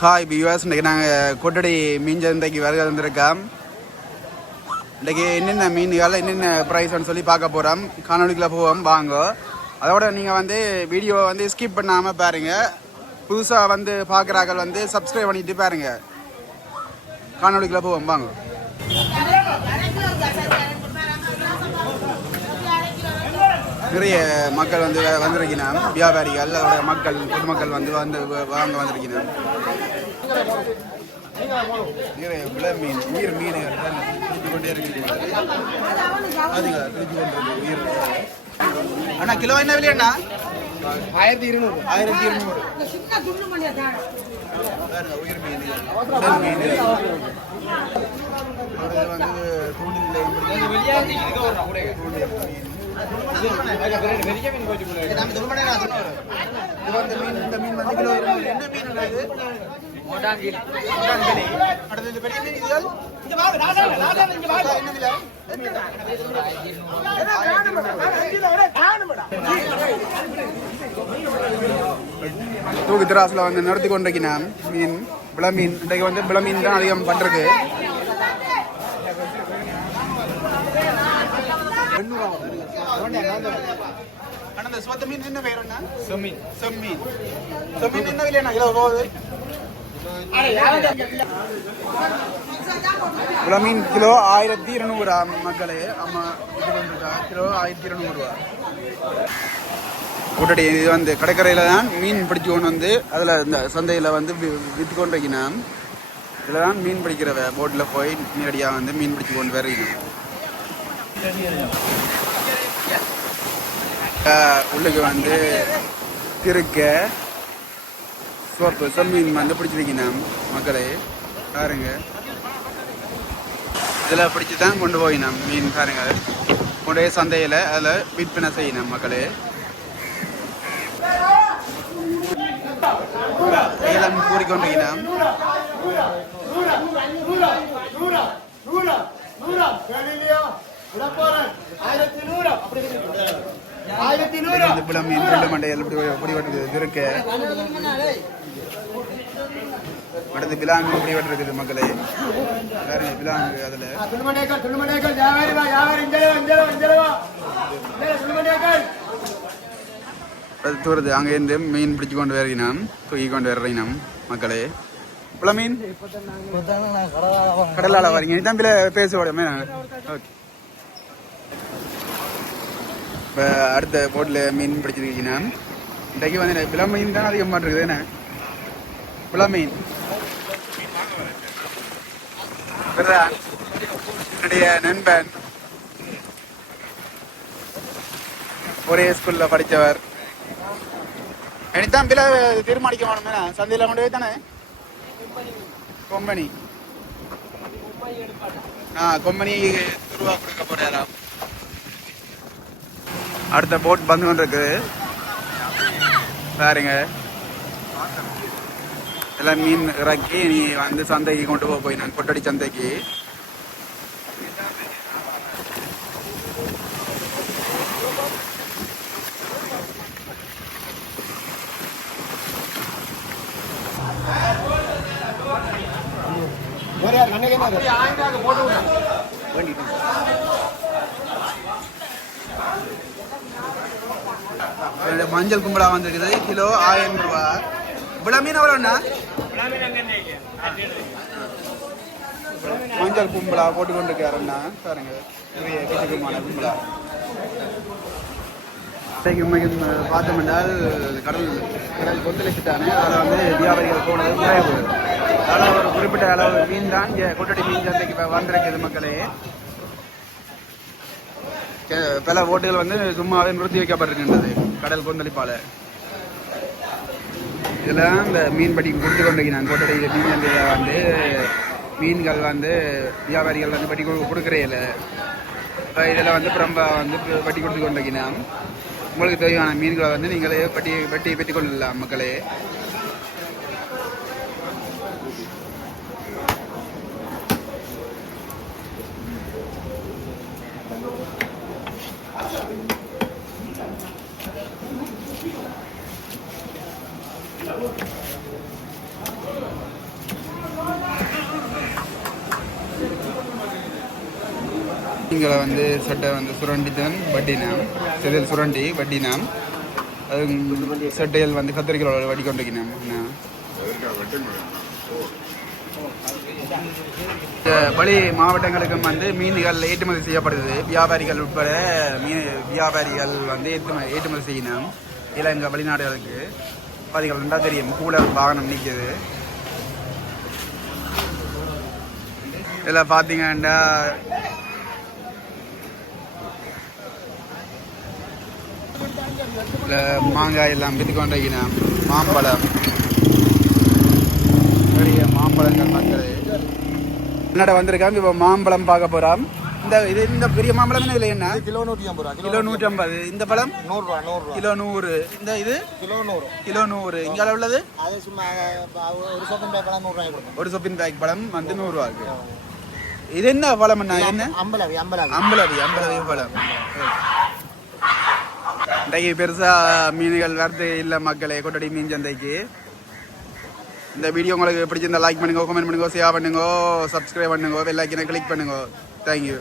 Hi பியூஎஸ் இன்றைக்கி நாங்கள் கொட்டடி மீன் சந்தைக்கு வருகை வந்திருக்கோம் இன்றைக்கி என்னென்ன மீன்கள் என்னென்ன ப்ரைஸ்னு சொல்லி பார்க்க போகிறோம் காணொலிக்குள்ள போவோம் வாங்க. அதோட நீங்கள் வந்து வீடியோவை வந்து ஸ்கிப் பண்ணாமல் பாருங்கள் புதுசாக வந்து பார்க்குறாக்கள் வந்து சப்ஸ்கிரைப் பண்ணிட்டு பாருங்கள் காணொலிக்குள்ள போவோம் வாங்க. நிறைய மக்கள் வந்து வந்திருக்கிறான் வியாபாரிகள் அதோட மக்கள் பொதுமக்கள் வந்து வந்து வாங்க வந்திருக்கிறான் நிறைய விலை மீன் உயிர் மீன்கள் தான் திருப்பி கொண்டே இருக்கிறது அதுங்க திருப்பி கொண்டு இருக்கு உயிர். அண்ணா கிலோ என்ன விலையண்ணா ஆயிரத்தி இருநூறு. ஆயிரத்தி இருநூறு. உயிர் மீன் மீன் வந்து தூண்டில் இது வந்து மீன் இந்த மீன் வந்து கிலோ என்ன மீன் இது அடுத்து இந்த பெரிய மீன் என்ன தூக்கு திராசில் வந்து நடத்தி கொண்டிருக்கிறேன் மீன் விளமீன். இன்றைக்கு வந்து விளமீன் தான் அதிகம் பண்ணுறது அண்ணா சுவத்த மீன் என்ன பேர் அண்ணா? செம்மீன். செம்மீன். செம்மீன் என்ன விலையண்ணா? கிலோ போகுது இவ்வளோ மீன் கிலோ ஆயிரத்தி இருநூறுவா மக்களே. ஆமா இது வந்துட்டா கிலோ ஆயிரத்தி இருநூறுவா கூட்டடி இது வந்து கடற்கரையில் தான் மீன் பிடிச்சு கொண்டு வந்து அதில் இந்த சந்தையில் வந்து வி- வித்து கொண்டு வைக்கணும் இதில் தான் மீன் பிடிக்கிறவ போட்டில் போய் நேரடியாக வந்து மீன் பிடிச்சு கொண்டு வரைக்கணும் அஹ் உள்ளுக்கு வந்து திருக்க சோப்பு மீன் வந்து பிடிச்சிருக்கீங்க மக்களே பாருங்க இதில் பிடிச்சி தான் கொண்டு போயினோம் மீன் பாருங்க கொண்டு போய் சந்தையில் அதில் விற்பனை செய்யணும் மக்களே ஏலம் கூறிக்கொண்டிருக்கிறோம் நூறா நூறா இந்த பிளம் மீன் ரெண்டு மண்டையில் இப்படி வெட்டுறது திருக்க அடுத்து பிலாங்கு வெட்டுறது மக்களே. பாருங்க பிலாங்கு அதில். அடுத்து வருது அங்கேருந்து மீன் பிடிச்சு கொண்டு வருகிறோம் தூக்கி கொண்டு வர்றோம் மக்களே. இவ்வளோ மீன் கடலால வரீங்க இதான் பிள்ளை பேசுவோட ஓகே. இப்போ அடுத்த போட்டில் மீன் பிடிச்சிருக்கீங்கன்னா இன்றைக்கு வந்து பிள மீன் தான் அதிகமாக இருக்குது. என்ன? பிள மீன்? என்னுடைய நண்பன். ஒரே ஸ்கூல்ல படித்தவர். எனத்தான் பில தீர்மானிக்க வேணுமே. சந்தையில் கொண்டு போய் தானே கொம்பனி ஆ கொம்பனி துருவா கொடுக்க போறாராம். அடுத்த போட் வந்து கொண்டு இருக்குது. பாருங்க. எல்லாம் மீன் இறக்கி நீ வந்து சந்தைக்கு கொண்டு போக போய் நான் கொட்டடி சந்தைக்கு. போட்டு மஞ்சள் கும்பலா வந்திருக்குது. கிலோ ஆயிரம் ரூபா. இவ்வளோ மீன் எவ்வளோண்ணா மஞ்சள் கும்பலா போட்டு கொண்டு இருக்காருண்ணா பாருங்க. பெரிய கும்பலா. இன்றைக்கு பார்த்தோம் என்றால் கடல் கடல் கொந்தளிச்சுட்டானே அதில் வந்து வியாபாரிகள் போனது குறைவு. அளவு ஒரு குறிப்பிட்ட அளவு மீன் தான் இங்கே கொட்டடி மீன் சந்தைக்கு இப்ப வந்திருக்குது மக்களே. பல ஓட்டுகள் வந்து சும்மாவே நிறுத்தி வைக்கப்பட்டிருக்கின்றது. கடல் கொந்தளிப்பால. இதெல்லாம் இந்த மீன் பட்டி கொடுத்து கொண்டிருக்கிறாங்க. கோட்டடையில் மீன் சந்தையில் வந்து மீன்கள் வந்து வியாபாரிகள் வந்து பட்டி கொடுக்குறே இல்லை இதில் வந்து பிரம்பா வந்து பட்டி கொடுத்து கொண்டிருக்கிறான். உங்களுக்கு தேவையான மீன்களை வந்து நீங்களே பட்டி பட்டி பெற்றுக்கொள்ளலாம் மக்களே. இங்கே வந்து சட்டை வந்து சுரண்டி தான் வட்டினாம். செதில் சுரண்டி வட்டினாம். அது சட்டைகள் வந்து கத்திரிக்கோள் வடிக்கொண்டிருக்கணும் கொண்டிருக்கினாம் வழி மாவட்டங்களுக்கும் வந்து மீன்கள் ஏற்றுமதி செய்யப்படுது. வியாபாரிகள் உட்பட மீன் வியாபாரிகள் வந்து ஏற்றுமதி ஏற்றுமதி செய்யணும் இலங்கை வெளிநாடுகளுக்கு. பார்த்தீங்கன்னா தெரியும் கூட வாகனம் நிற்கிது இதில் பார்த்தீங்கன்னா இல்லை மாங்காய் எல்லாம் விற்று கொண்டிருக்கிறேன் மாம்பழம். பெரிய மாம்பழங்கள் மக்கள் என்னடா வந்திருக்காங்க? இப்போ மாம்பழம் பார்க்க போகிறோம் இந்த இது இந்த பெரிய மாம்பழம் என்ன விலை என்ன? கிலோ நூற்றி ஐம்பது ரூபா. கிலோ நூற்றி ஐம்பது. இந்த பழம்? நூறுரூவா நூறுரூவா. கிலோ நூறு. இந்த இது? கிலோ நூறு. கிலோ நூறு. இங்கே உள்ளது? அது சும்மா ஒரு சோப்பின் பேப்பெல்லாம் நூறுரூவாய் கொடுக்கும். ஒரு சொப்பின் பேக் பழம் வந்து நூறுரூவாக்கு இது என்ன பழம் என்ன என்ன? ஐம்பலாவி ஐம்பலாவி அம்பலவி. அம்பலவி பழம். இன்றைக்கு பெருசா மீன்கள் வரது இல்லை மக்களே கொட்டடி மீன் சந்தைக்கு. இந்த வீடியோ உங்களுக்கு பிடிச்சிருந்தா லைக் பண்ணுங்க கமெண்ட் பண்ணுங்க ஷேர் பண்ணுங்க சப்ஸ்கிரைப் பண்ணுங்க பெல் ஐக்கனை கிளிக் பண்ணுங்க. தேங்க்யூ